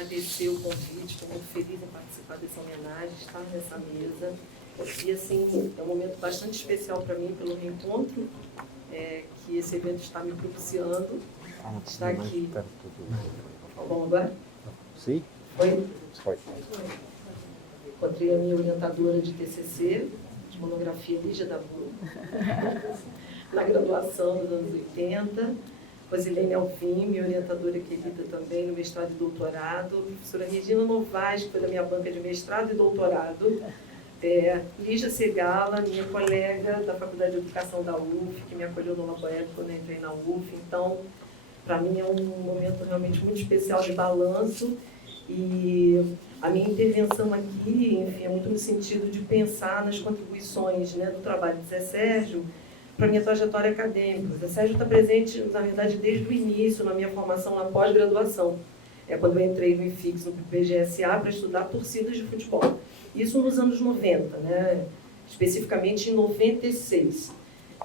agradecer o convite, estou muito feliz em participar dessa homenagem, estar nessa mesa. E, assim, é um momento bastante especial para mim, pelo reencontro que esse evento está me propiciando. Está aqui. Tá bom agora? Sim? Foi? Foi. Encontrei a minha orientadora de TCC, de monografia Lígia Dabu, na graduação dos anos 80. Rosilene Alvim, minha orientadora querida também no mestrado e doutorado. Professora Regina Novaes, que foi da minha banca de mestrado e doutorado. Lígia Segala, minha colega da Faculdade de Educação da UF, que me acolheu no Laboratório quando eu entrei na UF. Então, para mim é um momento realmente muito especial de balanço. E a minha intervenção aqui, enfim, é muito no sentido de pensar nas contribuições, né, do trabalho do Zé Sérgio para a minha trajetória acadêmica. O Zé Sérgio está presente, na verdade, desde o início, na minha formação na pós-graduação. Quando eu entrei no IFIX, no PGSA, para estudar torcidas de futebol. Isso nos anos 90, né? Especificamente em 96.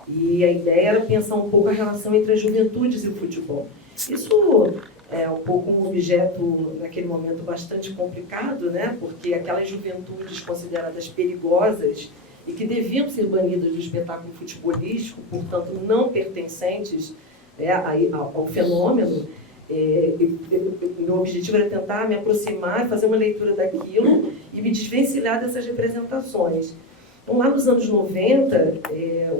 E a ideia era pensar um pouco a relação entre as juventudes e o futebol. Isso é um pouco um objeto, naquele momento, bastante complicado, né? Porque aquelas juventudes consideradas perigosas e que deviam ser banidas do espetáculo futebolístico, portanto, não pertencentes, né, ao fenômeno. Meu objetivo era tentar me aproximar, fazer uma leitura daquilo e me desvencilhar dessas representações. Então, lá nos anos 90,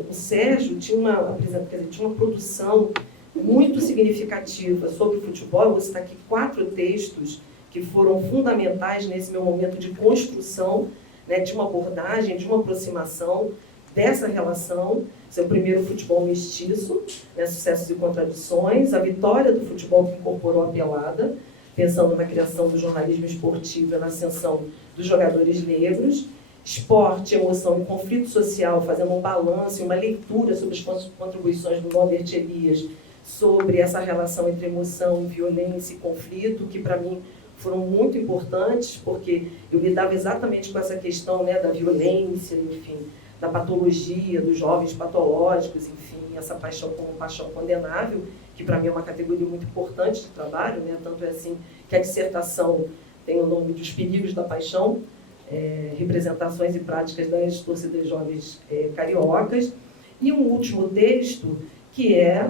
o Sérgio tinha uma produção muito significativa sobre o futebol. Eu vou citar aqui 4 textos que foram fundamentais nesse meu momento de construção, né, de uma abordagem, de uma aproximação dessa relação. Esse é o primeiro, Futebol Mestiço, né, Sucessos e Contradições, a vitória do futebol que incorporou a pelada, pensando na criação do jornalismo esportivo e na ascensão dos jogadores negros, Esporte, Emoção e Conflito Social, fazendo um balanço e uma leitura sobre as contribuições do Norbert Elias sobre essa relação entre emoção, violência e conflito, que para mim foram muito importantes, porque eu lidava exatamente com essa questão, né, da violência, enfim, da patologia, dos jovens patológicos, enfim, essa paixão como paixão condenável, que para mim é uma categoria muito importante de trabalho, né? Tanto é assim que a dissertação tem o nome dos perigos da paixão, representações e práticas das torcidas jovens cariocas, e um último texto que é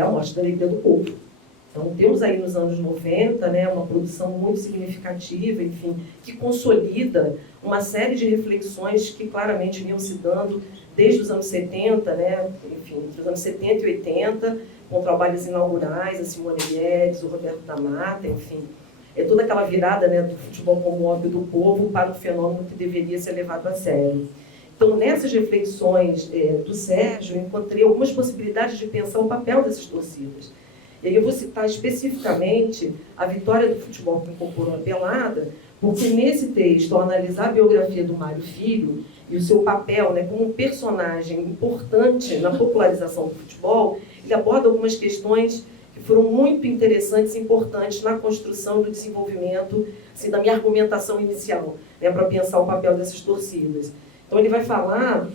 A Morte da Alegria do Povo. Então, temos aí nos anos 90, né, uma produção muito significativa, enfim, que consolida uma série de reflexões que claramente vinham se dando desde os anos 70, né, enfim, entre os anos 70 e 80, com trabalhos inaugurais, a Simone Guedes, o Roberto da Mata, enfim. Toda aquela virada, né, do futebol como óbvio do povo para um fenômeno que deveria ser levado a sério. Então, nessas reflexões do Sérgio, eu encontrei algumas possibilidades de pensar o papel dessas torcidas. E aí eu vou citar especificamente a vitória do futebol que incorporou a pelada, porque nesse texto, ao analisar a biografia do Mário Filho e o seu papel, né, como um personagem importante na popularização do futebol, ele aborda algumas questões que foram muito interessantes e importantes na construção do desenvolvimento, assim, da minha argumentação inicial, né, para pensar o papel dessas torcidas. Então ele vai falar,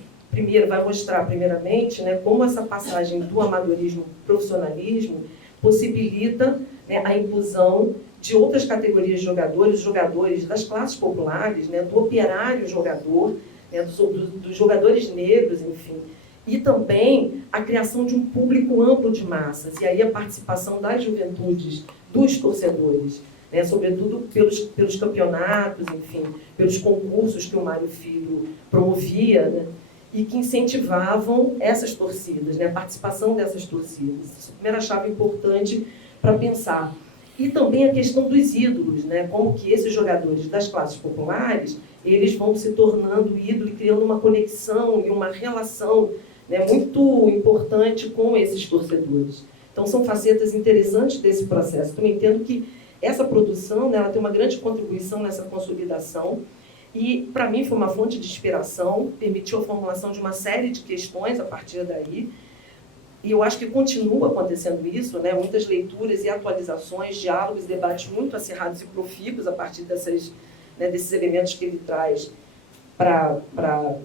vai mostrar primeiramente, né, como essa passagem do amadorismo para o profissionalismo possibilita, né, a inclusão de outras categorias de jogadores, jogadores das classes populares, né, do operário jogador, né, dos jogadores negros, enfim, e também a criação de um público amplo de massas, e aí a participação das juventudes, dos torcedores, né, sobretudo pelos campeonatos, enfim, pelos concursos que o Mário Filho promovia, né, e que incentivavam essas torcidas, né, a participação dessas torcidas. Isso é a primeira chave importante para pensar. E também a questão dos ídolos, né, como que esses jogadores das classes populares, eles vão se tornando ídolo e criando uma conexão e uma relação, né, muito importante com esses torcedores. Então, são facetas interessantes desse processo. Então, eu entendo que essa produção, né, ela tem uma grande contribuição nessa consolidação, e, para mim, foi uma fonte de inspiração, permitiu a formulação de uma série de questões a partir daí, e eu acho que continua acontecendo isso, né, muitas leituras e atualizações, diálogos, debates muito acirrados e profícuos a partir desses elementos que ele traz para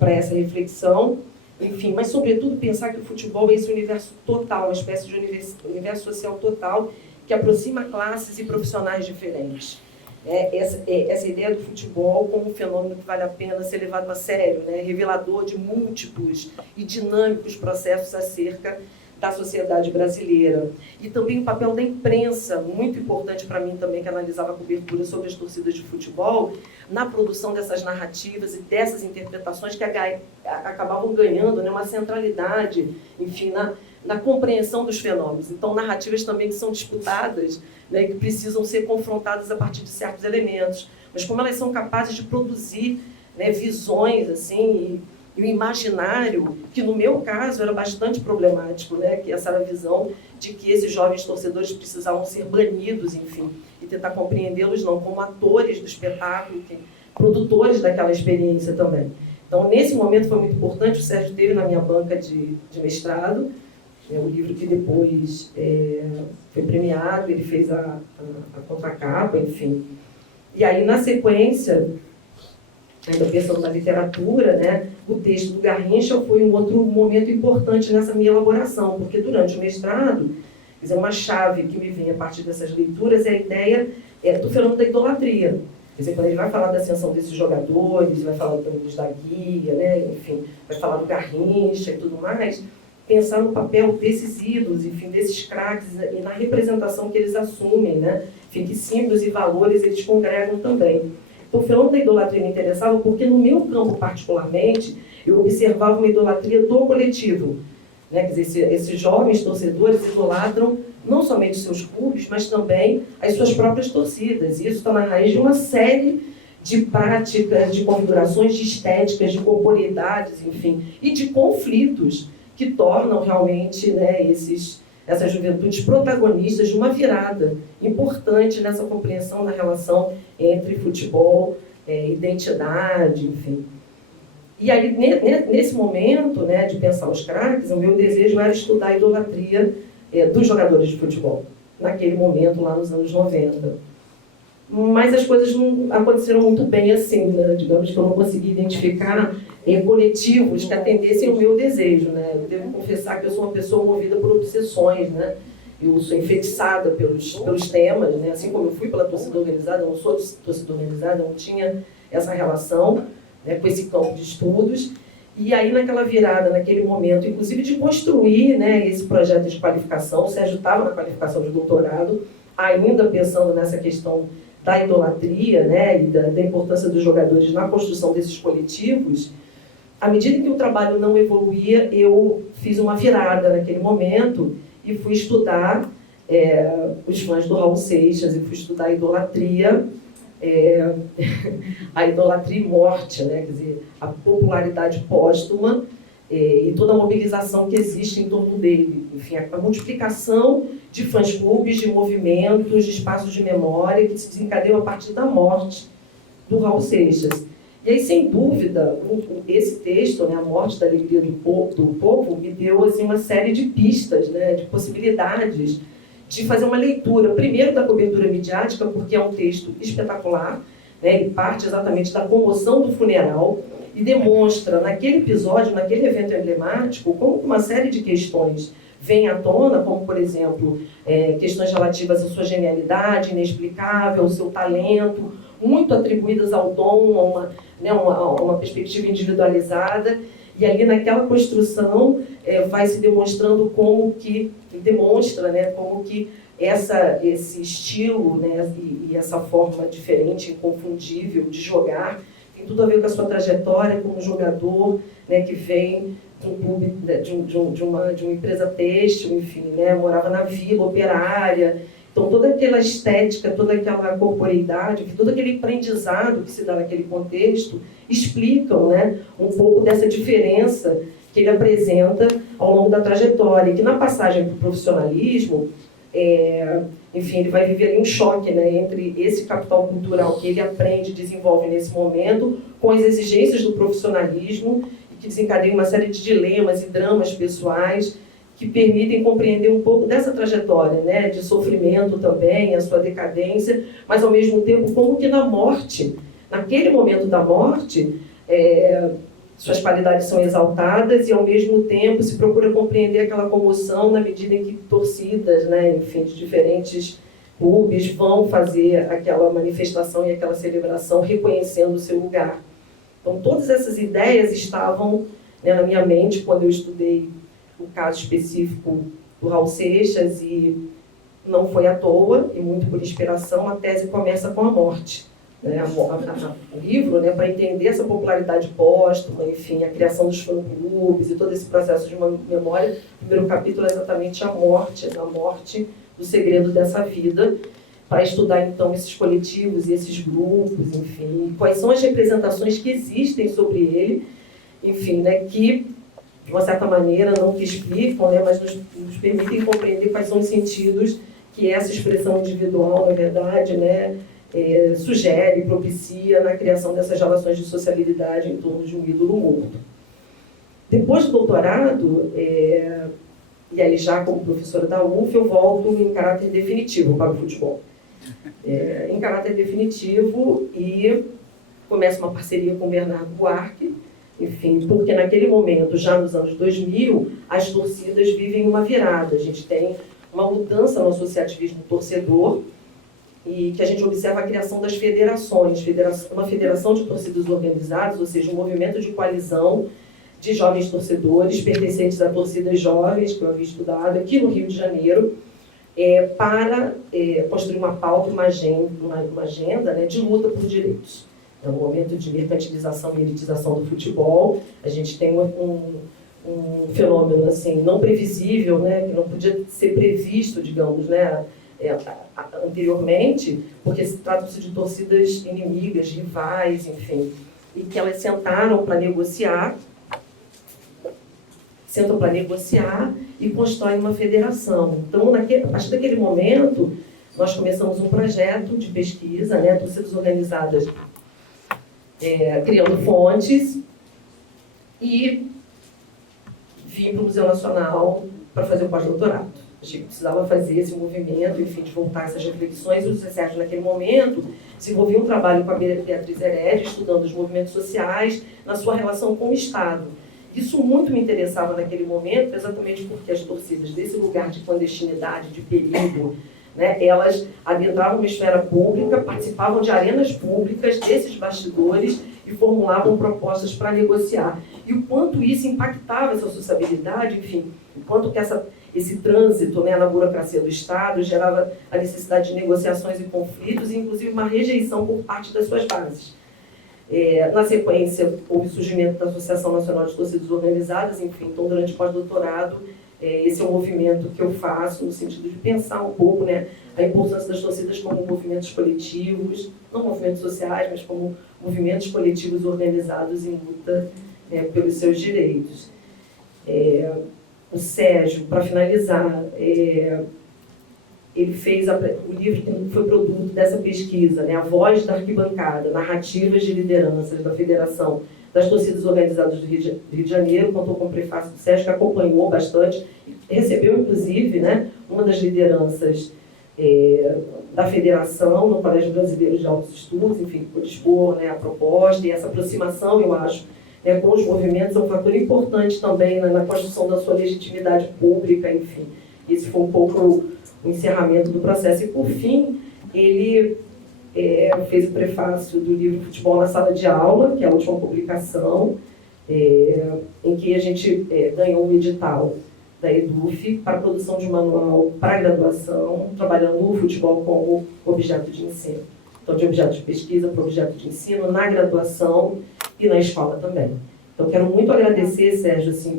essa reflexão. Enfim, mas, sobretudo, pensar que o futebol é esse universo total, uma espécie de universo social total, que aproxima classes e profissionais diferentes. essa ideia do futebol como um fenômeno que vale a pena ser levado a sério, né? Revelador de múltiplos e dinâmicos processos acerca da sociedade brasileira. E também o papel da imprensa, muito importante para mim também, que analisava a cobertura sobre as torcidas de futebol, na produção dessas narrativas e dessas interpretações que acabavam ganhando, né, uma centralidade, enfim, na compreensão dos fenômenos. Então, narrativas também que são disputadas, né, que precisam ser confrontadas a partir de certos elementos, mas como elas são capazes de produzir, né, visões assim, e o imaginário, que no meu caso era bastante problemático, né, que essa era a visão de que esses jovens torcedores precisavam ser banidos, enfim, e tentar compreendê-los não como atores do espetáculo, produtores daquela experiência também. Então, nesse momento foi muito importante, o Sérgio teve na minha banca de mestrado, o livro que depois foi premiado, ele fez a contracapa, enfim. E aí, na sequência, ainda pensando na literatura, né, o texto do Garrincha foi um outro momento importante nessa minha elaboração, porque durante o mestrado, quer dizer, uma chave que me vem a partir dessas leituras é a ideia do fenômeno da idolatria. Quer dizer, quando ele vai falar da ascensão desses jogadores, vai falar do Luiz da Guia, né, enfim, vai falar do Garrincha e tudo mais, pensar no papel desses ídolos, enfim, desses craques e na representação que eles assumem, né, enfim, que símbolos e valores eles congregam também. Então, o fenômeno da idolatria me interessava porque, no meu campo particularmente, eu observava uma idolatria do coletivo. Né? Quer dizer, esses jovens torcedores idolatram não somente seus clubes, mas também as suas próprias torcidas. E isso está na raiz de uma série de práticas, de configurações, de estéticas, de corporeidades, enfim, e de conflitos que tornam realmente, né, essas juventudes protagonistas de uma virada importante nessa compreensão da relação entre futebol, identidade, enfim. E aí, nesse momento, né, de pensar os craques, o meu desejo era estudar a idolatria dos jogadores de futebol, naquele momento, lá nos anos 90. Mas as coisas não aconteceram muito bem assim, né? Digamos que eu não consegui identificar coletivos que atendessem ao meu desejo, né? Eu devo confessar que eu sou uma pessoa movida por obsessões, né? Eu sou enfeitiçada pelos temas, né? Assim como eu fui pela torcida organizada, eu não sou torcida organizada, eu não tinha essa relação, né, com esse campo de estudos. E aí, naquela virada, naquele momento, inclusive de construir, né, esse projeto de qualificação, o Sérgio estava na qualificação de doutorado, ainda pensando nessa questão da idolatria, né, e da importância dos jogadores na construção desses coletivos. À medida que o trabalho não evoluía, eu fiz uma virada naquele momento e fui estudar os fãs do Raul Seixas, e fui estudar a idolatria, a idolatria e morte, né? Quer dizer, a popularidade póstuma e toda a mobilização que existe em torno dele. Enfim, a multiplicação de fãs-clubes, de movimentos, de espaços de memória que se desencadeiam a partir da morte do Raul Seixas. E aí, sem dúvida, esse texto, né, A Morte da Alegria do Povo, me deu assim, uma série de pistas, né, de possibilidades de fazer uma leitura, primeiro da cobertura midiática, porque é um texto espetacular, né, ele parte exatamente da comoção do funeral e demonstra, naquele episódio, naquele evento emblemático, como uma série de questões vêm à tona, como, por exemplo, questões relativas à sua genialidade inexplicável, ao seu talento, muito atribuídas ao dom, a uma perspectiva individualizada, e ali naquela construção vai se demonstrando como que, demonstra, né, como que esse estilo, né, e essa forma diferente, inconfundível de jogar, tem tudo a ver com a sua trajetória como jogador, né, que vem de um clube, de uma empresa têxtil, enfim, né, morava na vila operária. Então, toda aquela estética, toda aquela corporeidade, todo aquele aprendizado que se dá naquele contexto, explicam, né, um pouco dessa diferença que ele apresenta ao longo da trajetória. E que na passagem para o profissionalismo, enfim, ele vai viver ali um choque, né, entre esse capital cultural que ele aprende e desenvolve nesse momento, com as exigências do profissionalismo, e que desencadeiam uma série de dilemas e dramas pessoais, que permitem compreender um pouco dessa trajetória, né, de sofrimento também, a sua decadência, mas ao mesmo tempo como que na morte, naquele momento da morte, suas qualidades são exaltadas e ao mesmo tempo se procura compreender aquela comoção na medida em que torcidas, né, enfim, de diferentes clubes vão fazer aquela manifestação e aquela celebração reconhecendo o seu lugar. Então, todas essas ideias estavam, né, na minha mente quando eu estudei o caso específico do Raul Seixas, e não foi à toa, e muito por inspiração, a tese começa com a morte. Né? O livro, né, para entender essa popularidade póstuma, enfim, a criação dos fã-clubes e todo esse processo de uma memória, o primeiro capítulo é exatamente a morte do segredo dessa vida, para estudar, então, esses coletivos e esses grupos, enfim, quais são as representações que existem sobre ele, enfim, né, que, de uma certa maneira, não que explicam, né, mas nos permitem compreender quais são os sentidos que essa expressão individual, na verdade, né, sugere, propicia na criação dessas relações de sociabilidade em torno de um ídolo morto. Depois do doutorado, e aí já como professora da UF, eu volto em caráter definitivo para o futebol. Em caráter definitivo, e começo uma parceria com o Bernardo Buarque, enfim, porque naquele momento, já nos anos 2000, as torcidas vivem uma virada. A gente tem uma mudança no associativismo torcedor, e que a gente observa a criação das federações, uma federação de torcidas organizadas, ou seja, um movimento de coalizão de jovens torcedores pertencentes a torcidas jovens, que eu havia estudado aqui no Rio de Janeiro, para construir uma pauta, uma agenda, né, de luta por direitos. Então, no momento de mercantilização e elitização do futebol, a gente tem um fenômeno assim, não previsível, né, que não podia ser previsto, digamos, né, anteriormente, porque se trata-se de torcidas inimigas, rivais, enfim, e que elas sentam para negociar e constroem uma federação. Então, a partir daquele momento, nós começamos um projeto de pesquisa, né, torcidas organizadas criando fontes, e vim para o Museu Nacional para fazer o pós-doutorado. Achei que precisava fazer esse movimento, enfim, de voltar essas reflexões. E o José Sérgio, naquele momento, desenvolveu um trabalho com a Beatriz Heredia, estudando os movimentos sociais na sua relação com o Estado. Isso muito me interessava naquele momento, exatamente porque as torcidas, desse lugar de clandestinidade, de perigo, né, elas adentravam uma esfera pública, participavam de arenas públicas, desses bastidores, e formulavam propostas para negociar. E o quanto isso impactava essa sociabilidade, enfim, o quanto que esse trânsito, né, na burocracia do Estado gerava a necessidade de negociações e conflitos, e inclusive uma rejeição por parte das suas bases. Na sequência, houve o surgimento da Associação Nacional de Torcidas Organizadas, enfim, então, durante o pós-doutorado, esse é um movimento que eu faço no sentido de pensar um pouco, né, a importância das torcidas como movimentos coletivos, não movimentos sociais, mas como movimentos coletivos organizados em luta pelos seus direitos. O Sérgio, para finalizar, ele fez o livro que foi produto dessa pesquisa, né, A Voz da Arquibancada, Narrativas de Lideranças da Federação das Torcidas Organizadas do Rio de Janeiro, contou com o prefácio do Sérgio, que acompanhou bastante, recebeu, inclusive, né, uma das lideranças da Federação no Colégio Brasileiro de Altos Estudos, enfim, por expor, né, a proposta, e essa aproximação, eu acho, né, com os movimentos é um fator importante também na construção da sua legitimidade pública, enfim. Esse foi um pouco o encerramento do processo. E, por fim, ele fez o prefácio do livro Futebol na Sala de Aula, que é a última publicação, em que a gente ganhou um edital da EDUF para a produção de um manual para graduação, trabalhando o futebol como objeto de ensino. Então, de objeto de pesquisa para objeto de ensino, na graduação e na escola também. Então, quero muito agradecer, Sérgio, assim,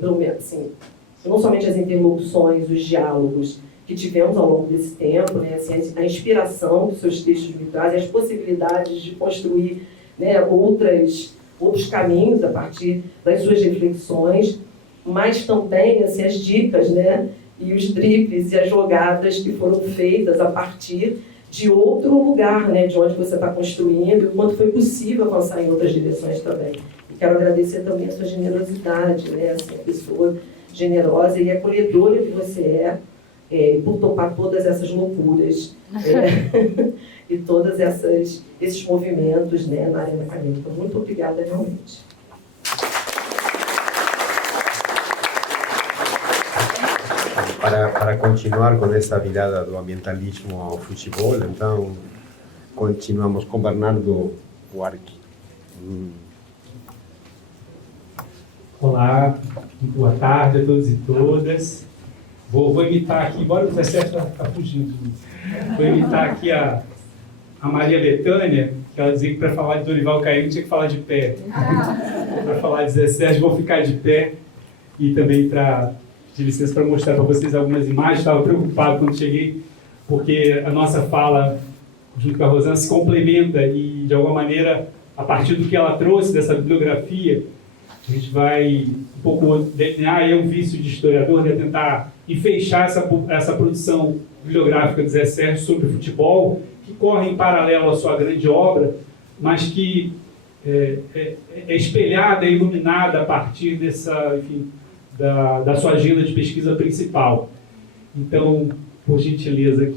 não somente as interlocuções, os diálogos que tivemos ao longo desse tempo, né, assim, a inspiração que os seus textos me trazem, as possibilidades de construir, né, outros caminhos a partir das suas reflexões, mas também assim, as dicas, né, e os dribles e as jogadas que foram feitas a partir de outro lugar, né, de onde você está construindo, e o quanto foi possível avançar em outras direções também. E quero agradecer também a sua generosidade, né, assim, a pessoa generosa e acolhedora que você por topar todas essas loucuras e todos esses movimentos, né, na área acadêmica. Muito obrigada, realmente. para continuar com essa virada do ambientalismo ao futebol, então continuamos com Bernardo Buarque. Olá, muito boa tarde a todos e todas. Vou imitar aqui, embora o 17 está fugindo, vou imitar aqui a Maria Bethânia, que ela dizia que para falar de Dorival Caymmi tinha que falar de pé. Para falar de 17, vou ficar de pé e também para pedir licença para mostrar para vocês algumas imagens. Estava preocupado quando cheguei, porque a nossa fala, junto com a Rosana, se complementa e, de alguma maneira, a partir do que ela trouxe dessa bibliografia, a gente vai um pouco delinear um vício de historiador, de tentar enfeixar essa produção bibliográfica do Zé Sérgio sobre futebol, que corre em paralelo à sua grande obra, mas que é espelhada e iluminada a partir dessa, enfim, da sua agenda de pesquisa principal. Então, por gentileza,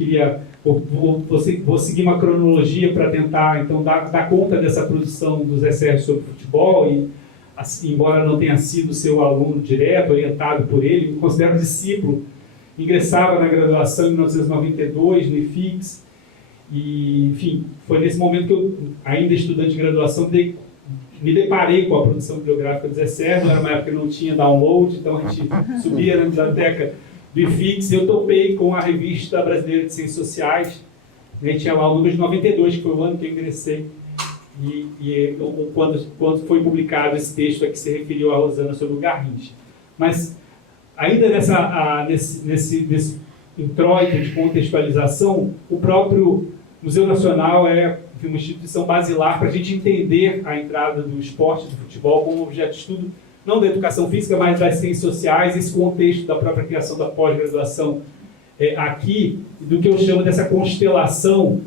vou seguir uma cronologia para tentar então, dar conta dessa produção do Zé Sérgio sobre futebol e, assim, embora não tenha sido seu aluno direto, orientado por ele, me considero discípulo. Ingressava na graduação em 1992 no IFIX e, enfim, foi nesse momento que eu, ainda estudante de graduação, me deparei com a produção bibliográfica do Zé Sérgio. Era uma época que não tinha download, então a gente subia na biblioteca do IFIX e eu topei com a Revista Brasileira de Ciências Sociais. E tinha lá o número de 92, que foi o ano que eu ingressei. Quando foi publicado esse texto a que se referiu a Rosana sobre o Garrincha. Mas, ainda nesse introito de contextualização, o próprio Museu Nacional é uma instituição basilar para a gente entender a entrada do esporte, do futebol, como objeto de estudo, não da educação física, mas das ciências sociais, esse contexto da própria criação da pós-graduação aqui, do que eu chamo dessa constelação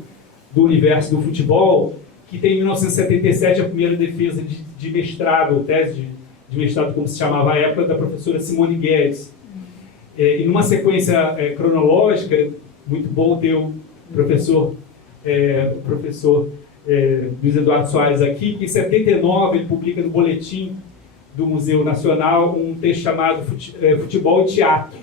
do universo do futebol, que tem em 1977 a primeira defesa de mestrado, ou tese de mestrado, como se chamava à época, da professora Simone Guedes. E numa sequência cronológica, muito bom ter o professor Luiz Eduardo Soares aqui, que em 79 ele publica no Boletim do Museu Nacional um texto chamado Futebol e Teatro.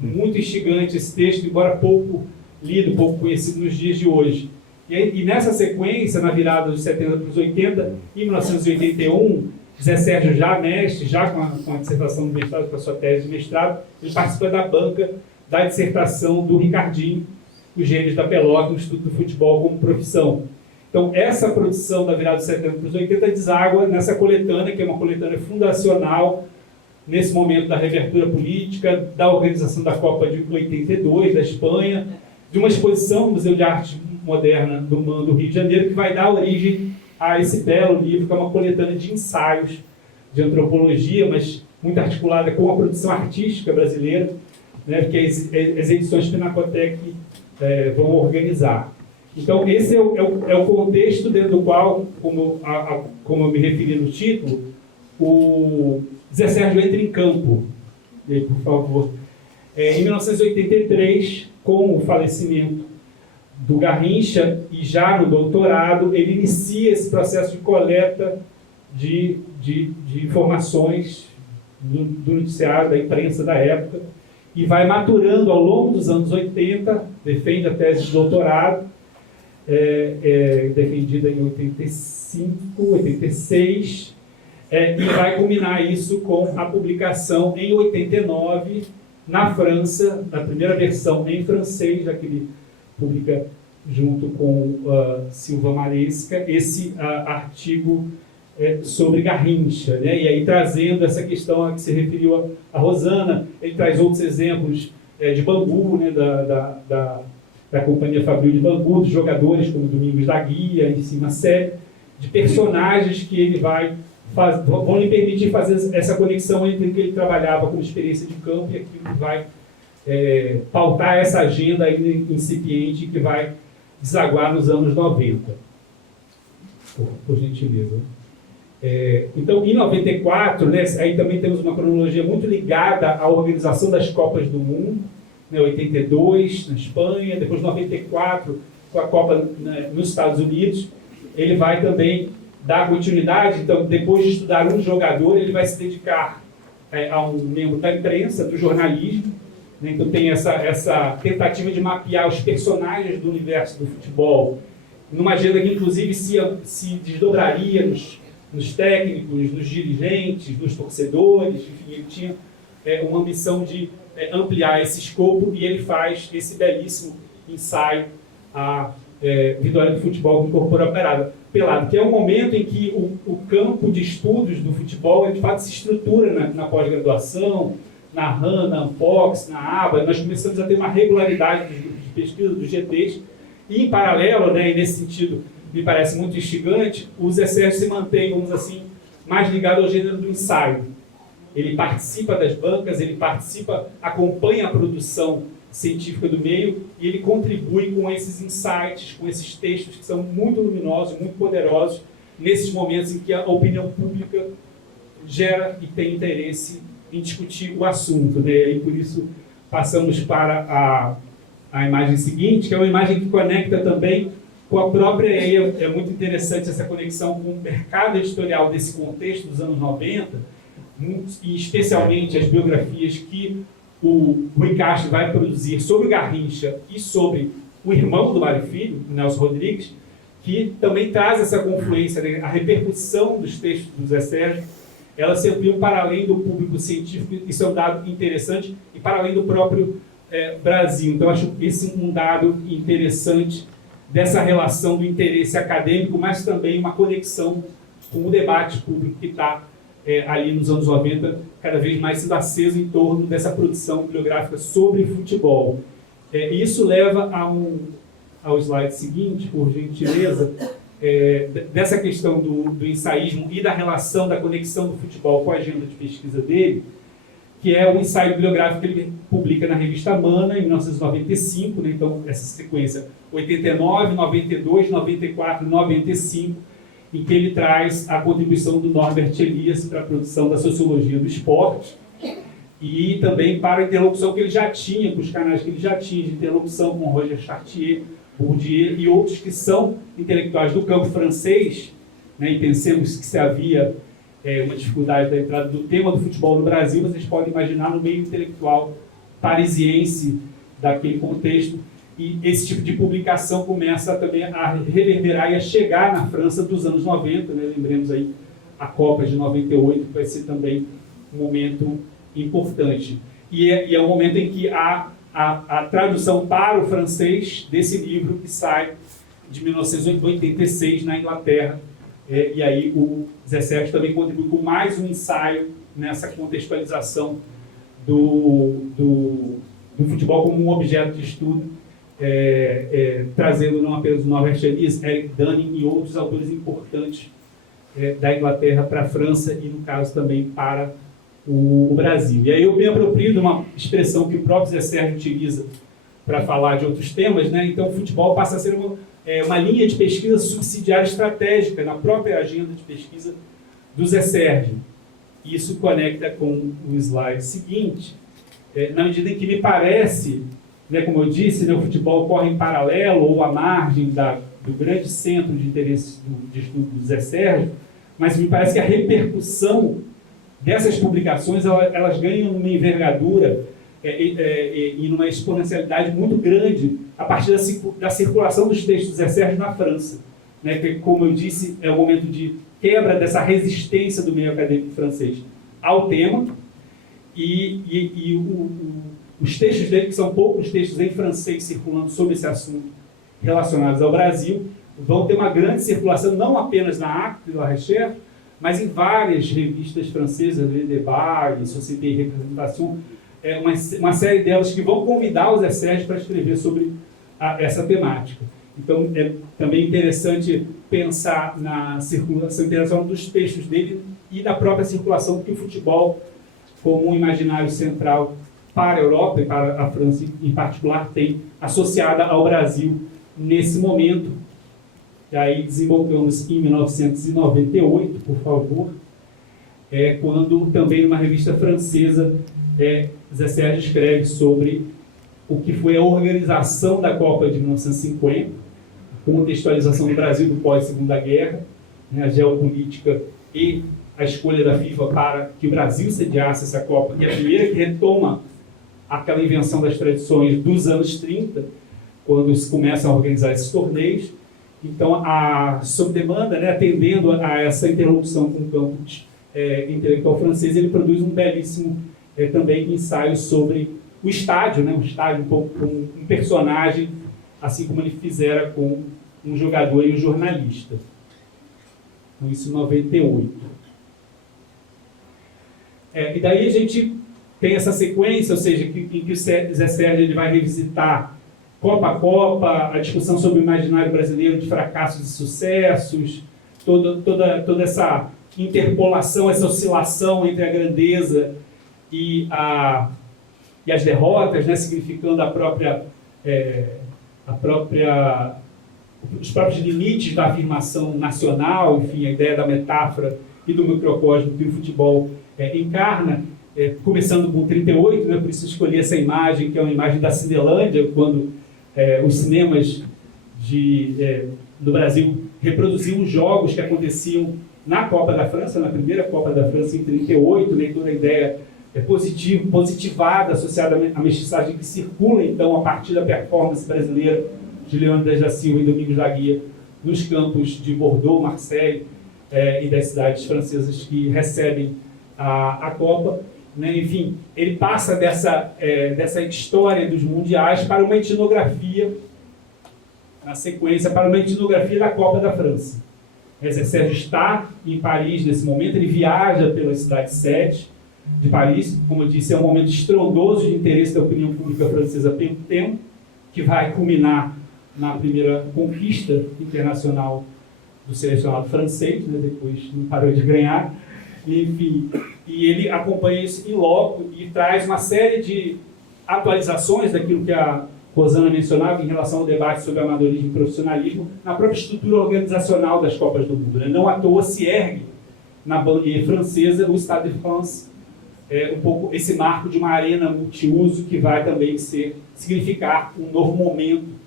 Muito instigante esse texto, embora pouco lido, pouco conhecido nos dias de hoje. E nessa sequência, na virada dos 70 para os 80, em 1981, Zé Sérgio, já mestre, já com a dissertação do mestrado, com a sua tese de mestrado, ele participa da banca da dissertação do Ricardinho, Os Gênios da Pelota, no estudo do futebol como profissão. Então, essa produção da virada dos 70 para os 80 deságua nessa coletânea, que é uma coletânea fundacional, nesse momento da reabertura política, da organização da Copa de 82, da Espanha, de uma exposição no Museu de Arte Moderna do MAN do Rio de Janeiro, que vai dar origem a esse belo livro, que é uma coletânea de ensaios de antropologia, mas muito articulada com a produção artística brasileira, né, que as edições Pinacotec vão organizar. Então, esse é o contexto dentro do qual, como eu me referi no título, o Zé Sérgio entra em campo. E aí, por favor. Em 1983, com o falecimento do Garrincha, e já no doutorado, ele inicia esse processo de coleta de informações do noticiário, da imprensa da época, e vai maturando ao longo dos anos 80, defende a tese de doutorado, defendida em 85, 86, e vai culminar isso com a publicação em 89, na França, na primeira versão em francês, já que ele publica junto com Silva Maresca, esse artigo sobre Garrincha, né? E aí trazendo essa questão a que se referiu a Rosana, ele traz outros exemplos de Bangu, né? da Companhia Fabril de Bangu, dos jogadores como Domingos da Guia, em cima série, de personagens que ele vão lhe permitir fazer essa conexão entre o que ele trabalhava como experiência de campo e aquilo que vai pautar essa agenda ainda incipiente que vai desaguar nos anos 90. Por gentileza. Então, em 94, né, aí também temos uma cronologia muito ligada à organização das Copas do Mundo, né, 82 na Espanha, depois 94 com a Copa, né, nos Estados Unidos. Ele vai também dar continuidade, então, depois de estudar um jogador, ele vai se dedicar a um membro da imprensa, do jornalismo, né? Então tem essa tentativa de mapear os personagens do universo do futebol, numa agenda que inclusive se desdobraria nos técnicos, nos dirigentes, nos torcedores. Enfim, ele tinha uma ambição de ampliar esse escopo, e ele faz esse belíssimo ensaio, a Vitória do Futebol que incorpora a pelada, que é um momento em que o campo de estudos do futebol de fato se estrutura na pós-graduação, na RAM, na Ampox, na ABA. Nós começamos a ter uma regularidade dos grupos de pesquisa, dos GTs, e em paralelo, né, e nesse sentido me parece muito instigante, o Zé Sérgio se mantém, vamos assim, mais ligado ao gênero do ensaio. Ele participa das bancas, ele acompanha a produção científica do meio, e ele contribui com esses insights, com esses textos que são muito luminosos, muito poderosos, nesses momentos em que a opinião pública gera e tem interesse em discutir o assunto, né? E por isso passamos para a imagem seguinte, que é uma imagem que conecta também com a própria EA. É muito interessante essa conexão com o mercado editorial desse contexto dos anos 90, e especialmente as biografias que o Rui Castro vai produzir sobre o Garrincha e sobre o irmão do Mário Filho, o Nelson Rodrigues, que também traz essa confluência, né? A repercussão dos textos do Zé Sérgio, ela se amplia para além do público científico. Isso é um dado interessante, e para além do próprio Brasil. Então, acho esse um dado interessante dessa relação do interesse acadêmico, mas também uma conexão com o debate público que está ali nos anos 90, cada vez mais sendo aceso em torno dessa produção bibliográfica sobre futebol. Isso leva ao slide seguinte, por gentileza, dessa questão do ensaísmo e da relação, da conexão do futebol com a agenda de pesquisa dele, que é um ensaio bibliográfico que ele publica na revista Mana, em 1995, né? Então, essa sequência 89, 92, 94 e 95, em que ele traz a contribuição do Norbert Elias para a produção da sociologia do esporte, e também para a interlocução que ele já tinha, com os canais que ele já tinha de interlocução com Roger Chartier, Bourdieu e outros que são intelectuais do campo francês, né? E pensemos que se havia uma dificuldade da entrada do tema do futebol no Brasil, vocês podem imaginar no meio intelectual parisiense daquele contexto. E esse tipo de publicação começa também a reverberar e a chegar na França dos anos 90, né? Lembremos aí a Copa de 98, que vai ser também um momento importante. E é um momento em que a tradução para o francês desse livro, que sai de 1986 na Inglaterra. E aí o Zé Sérgio também contribui com mais um ensaio nessa contextualização do futebol como um objeto de estudo, trazendo não apenas o Norbert Elias, Eric Dunning e outros autores importantes da Inglaterra para a França, e no caso também para o Brasil. E aí eu me aproprio de uma expressão que o próprio Zé Sérgio utiliza para falar de outros temas, né? Então o futebol passa a ser uma linha de pesquisa subsidiária estratégica na própria agenda de pesquisa do Zé Sérgio. Isso conecta com o slide seguinte, na medida em que me parece, né, como eu disse, né, o futebol corre em paralelo ou à margem do grande centro de interesse de estudo do Zé Sérgio, mas me parece que a repercussão dessas publicações elas ganham uma envergadura e numa exponencialidade muito grande a partir da circulação dos textos do Zé Sérgio na França, né, que, como eu disse, é o momento de quebra dessa resistência do meio acadêmico francês ao tema, e os textos dele, que são poucos textos em francês circulando sobre esse assunto relacionados ao Brasil, vão ter uma grande circulação, não apenas na Actes de la Recherche, mas em várias revistas francesas, Le Débat, Société et Représentation, uma série delas que vão convidar o Zé Sérgio para escrever sobre essa temática. Então, é também interessante pensar na circulação internacional dos textos dele e da própria circulação que o futebol, como um imaginário central para a Europa e para a França em particular, tem associada ao Brasil nesse momento. E aí desenvolvemos em 1998, por favor, quando também numa revista francesa Zé Sérgio escreve sobre o que foi a organização da Copa de 1950, a contextualização do Brasil do pós-Segunda Guerra, né, a geopolítica e a escolha da FIFA para que o Brasil sediasse essa Copa, que é a primeira que retoma aquela invenção das tradições dos anos 30, quando se começam a organizar esses torneios. Então, sob demanda, né, atendendo a essa interlocução com o campo intelectual francês, ele produz um belíssimo também ensaio sobre o estádio, né, um estádio um pouco com um personagem, assim como ele fizera com um jogador e um jornalista. Então, isso em 98. E daí a gente tem essa sequência, ou seja, em que o Zé Sérgio ele vai revisitar Copa a Copa, a discussão sobre o imaginário brasileiro de fracassos e sucessos, toda essa interpolação, essa oscilação entre a grandeza e as derrotas, né, significando os próprios limites da afirmação nacional, enfim, a ideia da metáfora e do microcosmo que o futebol encarna, começando com 38, né, por isso escolhi essa imagem, que é uma imagem da Cinelândia, quando os cinemas do Brasil reproduziam os jogos que aconteciam na Copa da França, na primeira Copa da França em 38, né, toda a ideia positivada, associada à mestiçagem que circula, então, a partir da performance brasileira de Leônidas da Silva e Domingos da Guia nos campos de Bordeaux, Marseille e das cidades francesas que recebem a Copa. Né? Enfim, ele passa dessa história dos mundiais para uma etnografia, na sequência, para uma etnografia da Copa da França. Zé Sérgio está em Paris nesse momento, ele viaja pela cidade sede de Paris, como eu disse, é um momento estrondoso de interesse da opinião pública francesa pelo tempo, que vai culminar na primeira conquista internacional do selecionado francês, né? Depois não parou de ganhar, enfim, e ele acompanha isso em loco e traz uma série de atualizações daquilo que a Rosana mencionava em relação ao debate sobre amadorismo e profissionalismo na própria estrutura organizacional das Copas do Mundo. Né? Não à toa se ergue na banlieue francesa o Stade de France, um pouco esse marco de uma arena multiuso que vai também significar um novo momento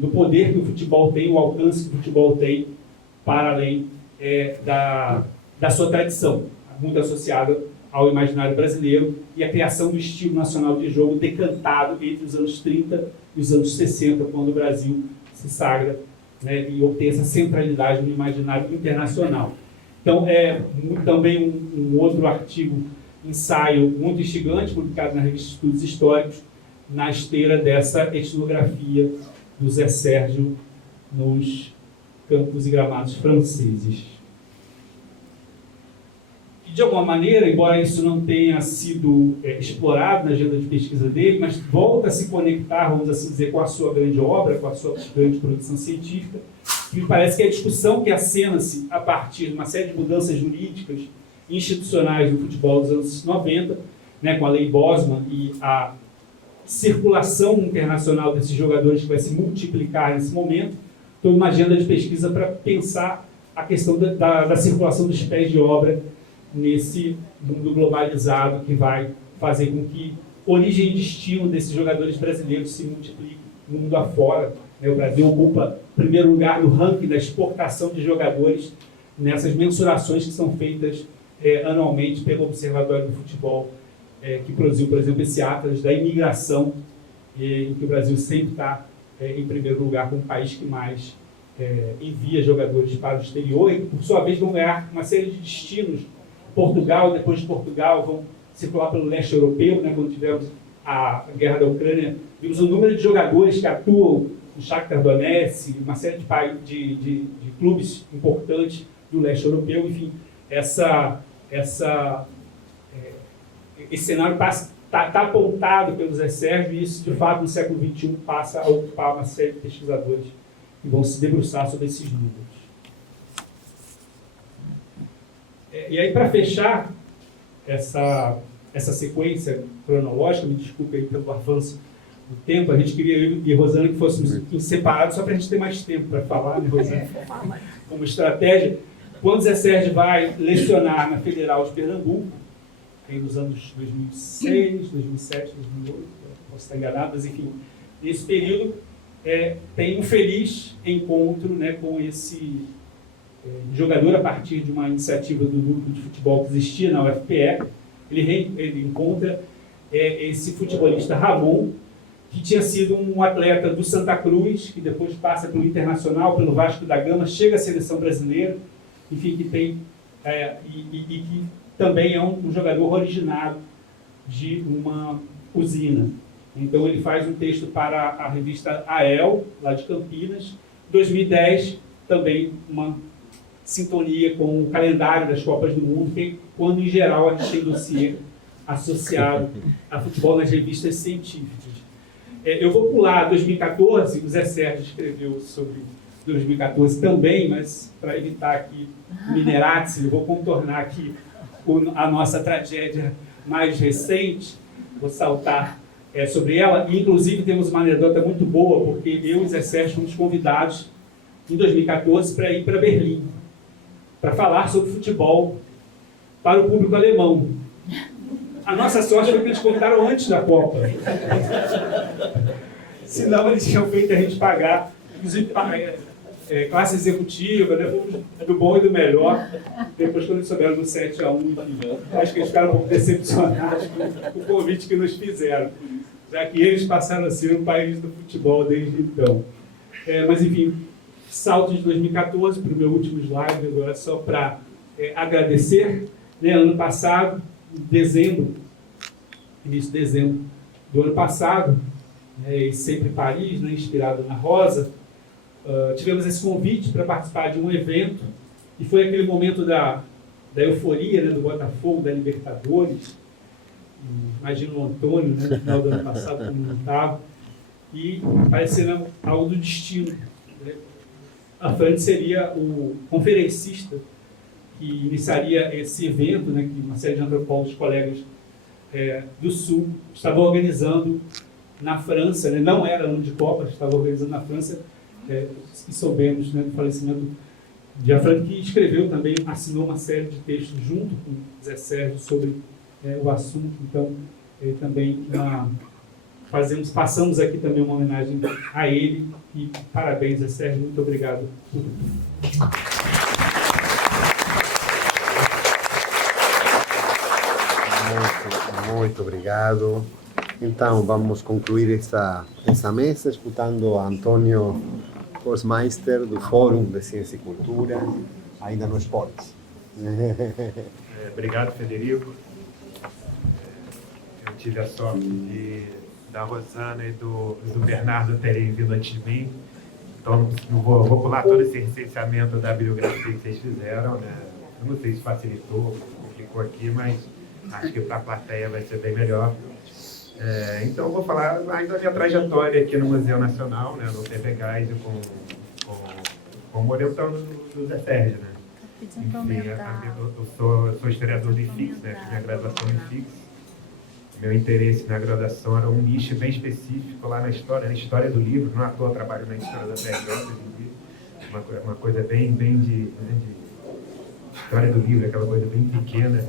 do poder que o futebol tem, o alcance que o futebol tem para além da sua tradição, muito associada ao imaginário brasileiro e a criação do estilo nacional de jogo decantado entre os anos 30 e os anos 60, quando o Brasil se sagra, né, e obtém essa centralidade no imaginário internacional. Então, também um outro artigo, ensaio muito instigante, publicado na revista Estudos Históricos, na esteira dessa etnografia do Zé Sérgio nos campos e gramados franceses. E, de alguma maneira, embora isso não tenha sido explorado na agenda de pesquisa dele, mas volta a se conectar, vamos assim dizer, com a sua grande obra, com a sua grande produção científica, que me parece que é a discussão que acena-se a partir de uma série de mudanças jurídicas e institucionais no futebol dos anos 90, né, com a Lei Bosman e a circulação internacional desses jogadores que vai se multiplicar nesse momento. Então, uma agenda de pesquisa para pensar a questão da circulação dos pés de obra nesse mundo globalizado que vai fazer com que origem e destino desses jogadores brasileiros se multipliquem no mundo afora. O Brasil ocupa o primeiro lugar no ranking da exportação de jogadores nessas mensurações que são feitas anualmente pelo Observatório do Futebol, que produziu, por exemplo, esse atlas da imigração, em que o Brasil sempre está em primeiro lugar como o país que mais envia jogadores para o exterior e que, por sua vez, vão ganhar uma série de destinos. Portugal, depois de Portugal, vão circular pelo leste europeu, né, quando tivemos a guerra da Ucrânia, vimos o número de jogadores que atuam no Shakhtar Donetsk, uma série de clubes importantes do leste europeu, enfim, esse cenário está apontado pelo Zé Sérgio e isso, de fato, no século XXI passa a ocupar uma série de pesquisadores que vão se debruçar sobre esses números. E aí, para fechar essa sequência cronológica, me desculpe aí pelo avanço do tempo, a gente queria, eu e a Rosana, que fôssemos separados, só para a gente ter mais tempo para falar, né, Rosana? Como estratégia. Quando o Zé Sérgio vai lecionar na Federal de Pernambuco, nos anos 2006, 2007, 2008, posso estar enganado, mas enfim, nesse período tem um feliz encontro, né, com esse jogador a partir de uma iniciativa do grupo de futebol que existia na UFPE. Ele encontra é esse futebolista Ramon, que tinha sido um atleta do Santa Cruz, que depois passa pelo Internacional, pelo Vasco da Gama, chega à seleção brasileira, enfim, que tem e que também é um jogador originado de uma usina. Então ele faz um texto para a revista AEL, lá de Campinas. 2010, também uma sintonia com o calendário das Copas do Mundo, que quando em geral a gente tem dossiê associado a futebol nas revistas científicas. Eu vou pular 2014, o Zé Sérgio escreveu sobre 2014 também, mas para evitar aqui minerar-se, eu vou contornar aqui a nossa tragédia mais recente, vou saltar sobre ela, e inclusive temos uma anedota muito boa, porque eu e o Zé Sérgio fomos convidados em 2014 para ir para Berlim, para falar sobre futebol para o público alemão. A nossa sorte foi que eles contaram antes da Copa. Senão eles tinham feito a gente pagar, inclusive classe executiva, né? Do bom e do melhor. Depois, quando eles souberam do 7-1, acho que eles ficaram um pouco decepcionados com o convite que nos fizeram, já que eles passaram a ser o país do futebol desde então. Mas, enfim, salto de 2014 para o meu último slide, agora só para agradecer. Né? Ano passado, início de dezembro do ano passado, sempre em Paris, né, inspirado na Rosa, tivemos esse convite para participar de um evento, e foi aquele momento da euforia, né, do Botafogo, da Libertadores. Imagino o Antônio, né, no final do ano passado, como não estava, e parecendo algo do destino. Né? A Fran seria o conferencista que iniciaria esse evento, né, que uma série de antropólogos, colegas do Sul, estavam organizando na França, né? Não era ano de Copa, estava organizando na França, e soubemos, né, do falecimento de Afran, que escreveu também, assinou uma série de textos junto com o Zé Sérgio sobre o assunto. Então, também passamos aqui também uma homenagem a ele, e parabéns, Zé Sérgio, muito obrigado por tudo. Muito obrigado. Então, vamos concluir essa mesa escutando a Antônio Forstmeister, do Fórum de Ciência e Cultura, ainda no esporte. Obrigado, Federico. Eu tive a sorte da Rosana e do Bernardo terem vindo antes de mim, então não vou pular todo esse recenseamento da bibliografia que vocês fizeram, né? Eu não sei se facilitou, complicou aqui, mas acho que para a plateia vai ser bem melhor. Então, eu vou falar mais da minha trajetória aqui no Museu Nacional, né, no TPGás, com o orientando do Zé Sérgio. Né? Enfim, eu sou historiador do IFIX, né, fiz minha graduação no IFIX. Meu interesse na graduação era um nicho bem específico lá na história do livro. Não à toa trabalho na história da PRJ, uma coisa bem de história do livro, aquela coisa bem pequena.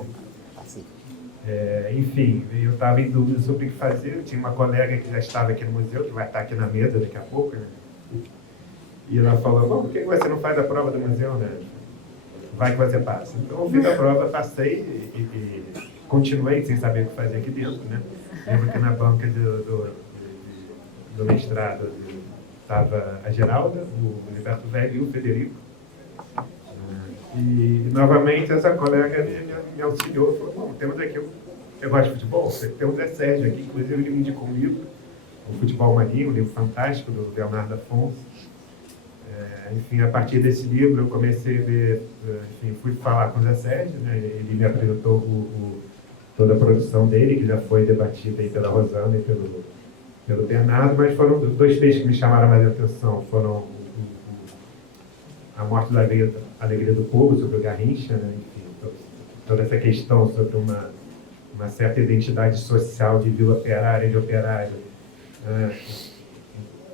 Enfim, eu estava em dúvida sobre o que fazer. Eu tinha uma colega que já estava aqui no museu, que vai estar aqui na mesa daqui a pouco, né? E ela falou: bom, por que você não faz a prova do museu, né? Vai que você passa. Então eu fiz a prova, passei e continuei sem saber o que fazer aqui dentro, né? Lembro que na banca do mestrado estava a Geralda, o Liberto Velho e o Federico. E novamente essa colega me auxiliou, falou: bom, temos aqui, eu gosto de futebol, temos o Zé Sérgio aqui, inclusive ele me indicou um livro, O Futebol Marinho, um livro fantástico do Leonardo Afonso. Enfim, a partir desse livro eu comecei a ver, enfim, fui falar com o Zé Sérgio, né? Ele me apresentou toda a produção dele, que já foi debatida aí pela Rosana e pelo Bernardo, mas foram dois textos que me chamaram mais a atenção, foram A Morte da Alegria do Povo, sobre o Garrincha, né? Enfim, toda essa questão sobre uma certa identidade social de vila operária, de operário,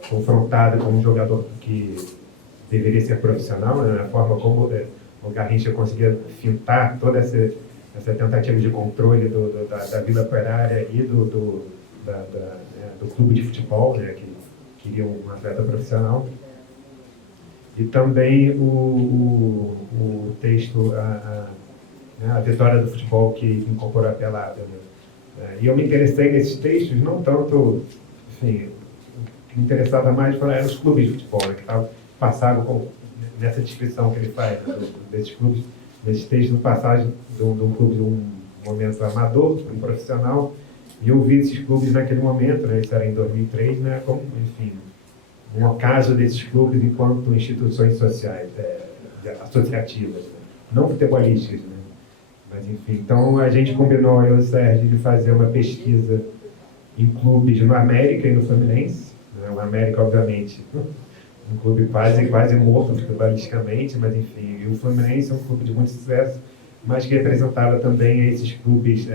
confrontada com um jogador que deveria ser profissional, né? A forma como o Garrincha conseguia fintar toda essa tentativa de controle da vila operária e do clube de futebol, né? Que queria um atleta profissional. E também o texto, a vitória do futebol que incorporou a pelada, né? E eu me interessei nesses textos, não tanto, enfim, o que me interessava mais eram os clubes de futebol, né, que passavam nessa descrição que ele faz desses clubes, desses textos, de passagem de um clube de um momento amador para um profissional, e eu vi esses clubes naquele momento, né, isso era em 2003, né, como, enfim, um ocaso desses clubes enquanto instituições sociais, associativas, né, não futebolísticas, né. Mas, enfim, então a gente combinou, eu e o Sérgio, de fazer uma pesquisa em clubes no América e no Fluminense. Né? O América, obviamente, um clube quase morto futebolisticamente, mas, enfim, e o Fluminense é um clube de muito sucesso, mas que representava também esses clubes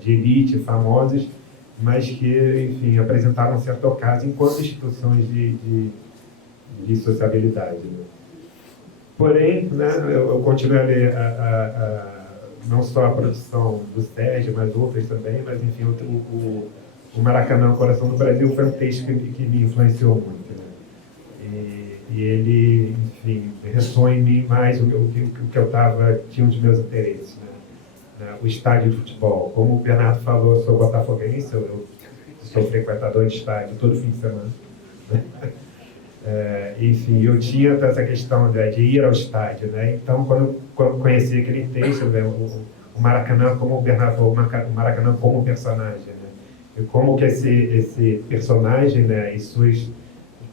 de elite, famosos, mas que, enfim, apresentavam um certo ocaso enquanto instituições de sociabilidade. Né? Porém, né, eu continuei a ler não só a produção do Sérgio, mas outras também, mas, enfim, o Maracanã, o Coração do Brasil, foi um texto que me influenciou muito. Né? E ele, enfim, ressoa em mim mais o que eu tinha um dos meus interesses. Né? O estádio de futebol. Como o Bernardo falou, eu sou botafoguense, eu sou frequentador de estádio todo fim de semana. Enfim, eu tinha essa questão de ir ao estádio, né? Então, quando eu conheci aquele texto, né, o Maracanã, como o Bernardo falou, o Maracanã como personagem, né? E como que esse personagem, né, e suas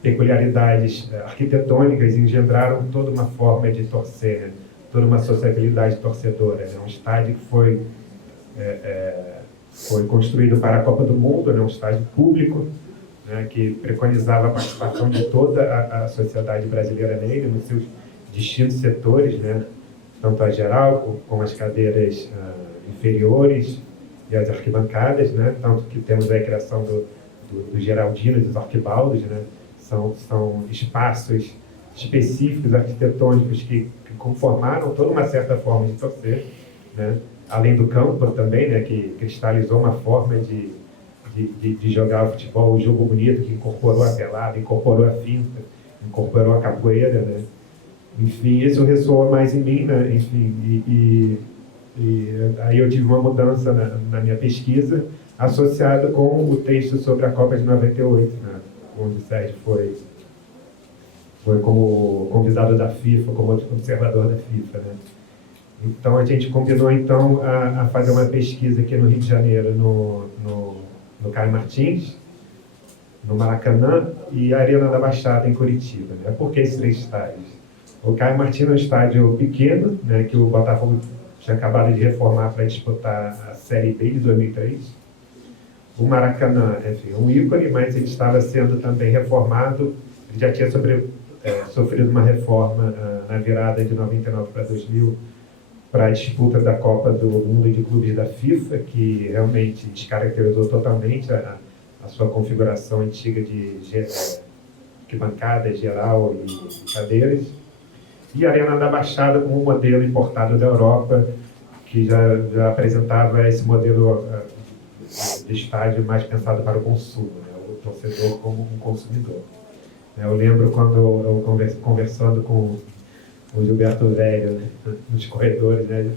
peculiaridades arquitetônicas engendraram toda uma forma de torcer, né? Toda uma sociabilidade torcedora, né? Um estádio que foi construído para a Copa do Mundo, né? Um estádio público, né, que preconizava a participação de toda a sociedade brasileira nele, nos seus distintos setores, né, tanto a geral, como as cadeiras inferiores e as arquibancadas, né, tanto que temos a criação do Geraldino e dos arquibaldos, né, são espaços específicos, arquitetônicos, que conformaram toda uma certa forma de torcer, né, além do campo também, né, que cristalizou uma forma de jogar o futebol, um jogo bonito que incorporou a pelada, incorporou a finta, incorporou a capoeira, né? Enfim, isso ressoou mais em mim, né? Enfim, aí eu tive uma mudança na minha pesquisa associada com o texto sobre a Copa de 98, né? Onde o Sérgio foi como convidado da FIFA, como observador da FIFA, né? Então a gente combinou então a fazer uma pesquisa aqui no Rio de Janeiro, no Caio Martins, no Maracanã, e a Arena da Baixada, em Curitiba. Né? Por que esses 3 estádios? O Caio Martins é um estádio pequeno, né, que o Botafogo tinha acabado de reformar para disputar a Série B de 2003. O Maracanã, enfim, um ícone, mas ele estava sendo também reformado, ele já tinha sofrido uma reforma na virada de 99 para 2000, para a disputa da Copa do Mundo de Clubes da FIFA, que realmente descaracterizou totalmente a sua configuração antiga de bancada geral e cadeiras. E a Arena da Baixada como um modelo importado da Europa, que já apresentava esse modelo de estádio mais pensado para o consumo, né? O torcedor como um consumidor. Eu lembro quando eu conversando com o Gilberto Velho, né, nos corredores, né,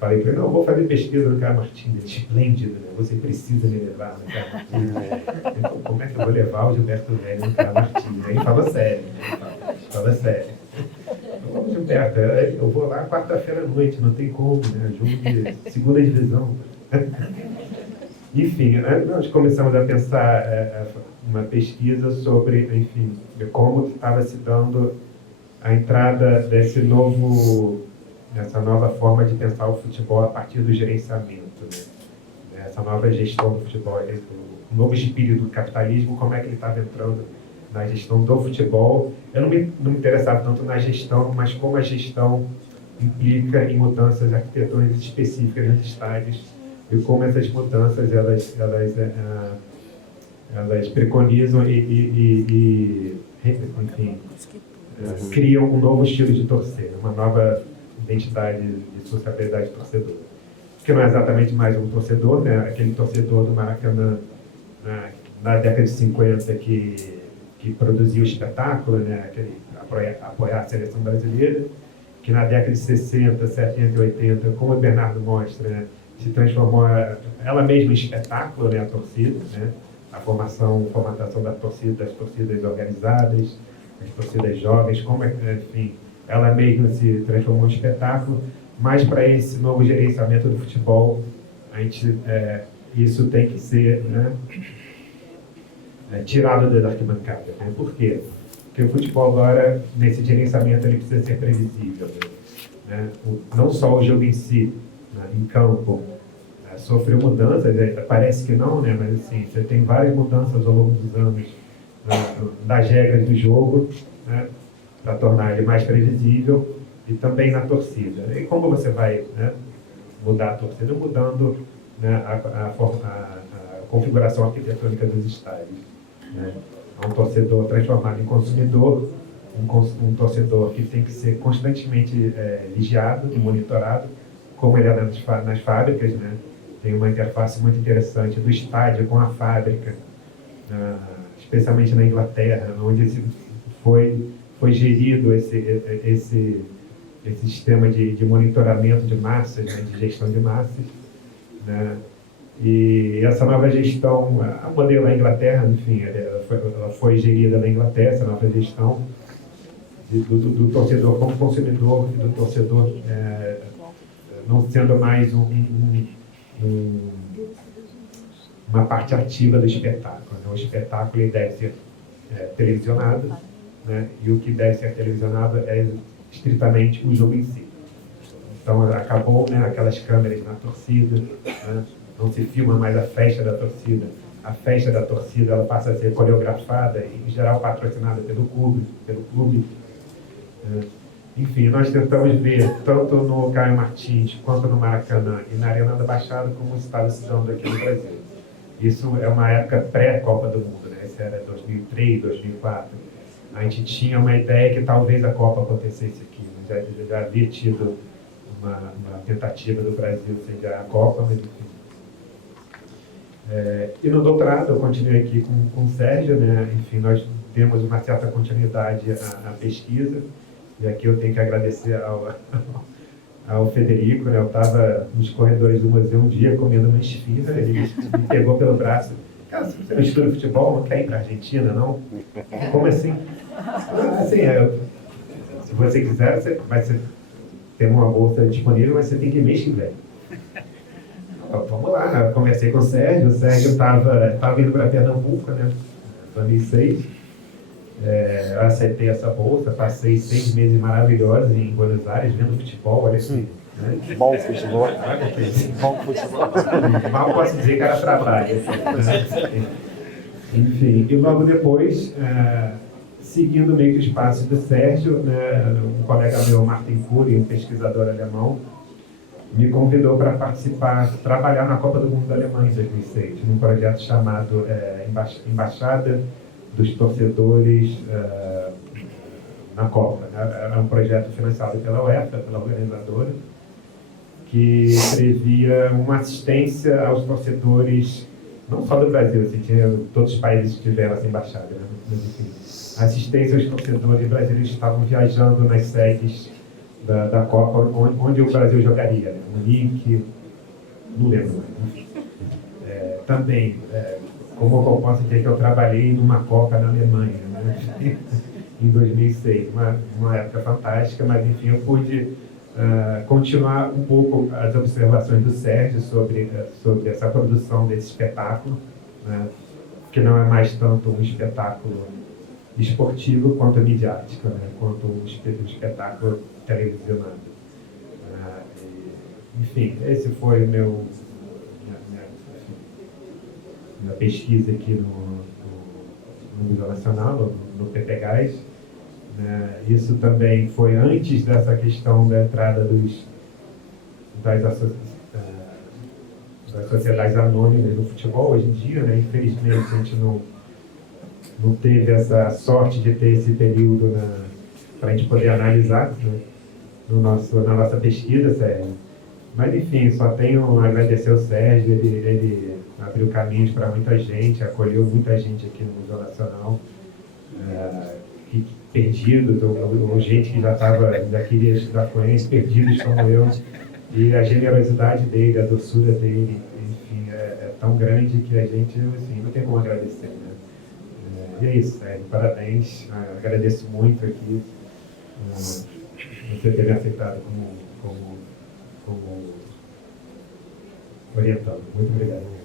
falei para ele, não, eu vou fazer pesquisa no Caio Martins, esplêndido, né, você precisa me levar no Caio Martins. Então, como é que eu vou levar o Gilberto Velho no Caio Martins? Aí fala sério, fala sério. Então, Gilberto, eu vou lá quarta-feira à noite, não tem como, né, jogo de segunda divisão. Enfim, nós começamos a pensar uma pesquisa sobre, enfim, como estava se dando a entrada dessa nova forma de pensar o futebol a partir do gerenciamento, né? Essa nova gestão do futebol, o novo espírito do capitalismo, como é que ele estava entrando na gestão do futebol. Eu não me interessava tanto na gestão, mas como a gestão implica em mudanças arquitetônicas específicas nos estádios e como essas mudanças elas preconizam enfim, criam um novo estilo de torcer, uma nova identidade de sociabilidade torcedora. Que não é exatamente mais um torcedor, né? Aquele torcedor do Maracanã na década de 50 que produzia o espetáculo, né? Apoiar a seleção brasileira, que na década de 60, 70 e 80, como o Bernardo mostra, né? se transformou ela mesma em espetáculo, né, a torcida, né, a formatação das torcidas organizadas, as torcidas jovens, enfim, ela mesma se transformou em espetáculo, mas para esse novo gerenciamento do futebol, isso tem que ser, né, tirado da arquibancada. Né? Por quê? Porque o futebol agora, nesse gerenciamento, ele precisa ser previsível. Né? Não só o jogo em si, né, em campo, sofreu mudanças, parece que não, né? Mas assim, você tem várias mudanças ao longo dos anos das regras do jogo, né, para tornar ele mais previsível, e também na torcida. E como você vai, né, mudar a torcida? Mudando, né, a configuração arquitetônica dos estádios. Né? Um torcedor transformado em consumidor, um torcedor que tem que ser constantemente vigiado e monitorado, como ele é nas fábricas, né? Tem uma interface muito interessante do estádio com a fábrica, especialmente na Inglaterra, onde foi gerido esse sistema de monitoramento de massas, né, de gestão de massas. Né? E essa nova gestão, a modelo da Inglaterra, enfim, ela foi gerida na Inglaterra, essa nova gestão do torcedor como consumidor, e do torcedor não sendo mais uma parte ativa do espetáculo. Né? O espetáculo ele deve ser televisionado, né? E o que deve ser televisionado é estritamente o jogo em si. Então acabou, né, aquelas câmeras na torcida, né? Não se filma mais a festa da torcida. A festa da torcida ela passa a ser coreografada e, em geral, patrocinada pelo clube. Enfim, nós tentamos ver, tanto no Caio Martins, quanto no Maracanã e na Arena da Baixada, como estava se dando aqui no Brasil. Isso é uma época pré-Copa do Mundo, né? Isso era 2003, 2004. A gente tinha uma ideia que talvez a Copa acontecesse aqui. Já havia tido uma tentativa do Brasil sediar a Copa, mas enfim. E no doutorado eu continuei aqui com o Sérgio, né? Enfim, nós temos uma certa continuidade à pesquisa, e aqui eu tenho que agradecer ao Federico, né? Eu estava nos corredores do museu um dia comendo uma esfirra, ele me pegou pelo braço: cara, se você não estuda futebol, não quer ir para a Argentina, não? Como assim? Assim, se você quiser, você vai ter uma bolsa disponível, mas você tem que ir mês que vem. Vamos lá, eu conversei com o Sérgio estava indo para Pernambuco, né, em 2006, eu aceitei essa bolsa, passei 6 meses maravilhosos em Buenos Aires, vendo futebol, olha assim. Né? Bom futebol. Bom futebol. Mal posso dizer que era trabalho. Né? Enfim, e logo depois, seguindo meio que os passos do Sérgio, né, um colega meu, Martin Fury, um pesquisador alemão, me convidou para trabalhar na Copa do Mundo da Alemanha em 2006, num projeto chamado Embaixada dos Torcedores na Copa. Era um projeto financiado pela UEFA, pela organizadora, que previa uma assistência aos torcedores, não só do Brasil, assim, todos os países que tiveram essa embaixada, né? Mas, enfim, assistência aos torcedores brasileiros que estavam viajando nas sedes da Copa, onde o Brasil jogaria, né? Munique, não lembro mais. Também, como eu posso dizer que eu trabalhei numa Copa na Alemanha, né? Em 2006, uma época fantástica, mas enfim, eu pude continuar um pouco as observações do Sérgio sobre essa produção desse espetáculo, né? Que não é mais tanto um espetáculo esportivo quanto midiático, né? Quanto um espetáculo televisionado. Enfim, esse foi minha pesquisa aqui no Museu Nacional, no PPGás. Isso também foi antes dessa questão da entrada das sociedades anônimas no futebol. Hoje em dia, né, infelizmente, a gente não teve essa sorte de ter esse período para a gente poder analisar, né, na nossa pesquisa, Sérgio. Mas, enfim, só tenho a agradecer ao Sérgio, ele abriu caminhos para muita gente, acolheu muita gente aqui no Museu Nacional, perdidos, ou gente que já queria estudar com eles, perdidos como eu, E a generosidade dele, a doçura dele, enfim, é tão grande que a gente, assim, não tem como agradecer, né? E é isso, Hélio, parabéns, agradeço muito aqui você ter me aceitado como orientando. Muito obrigado.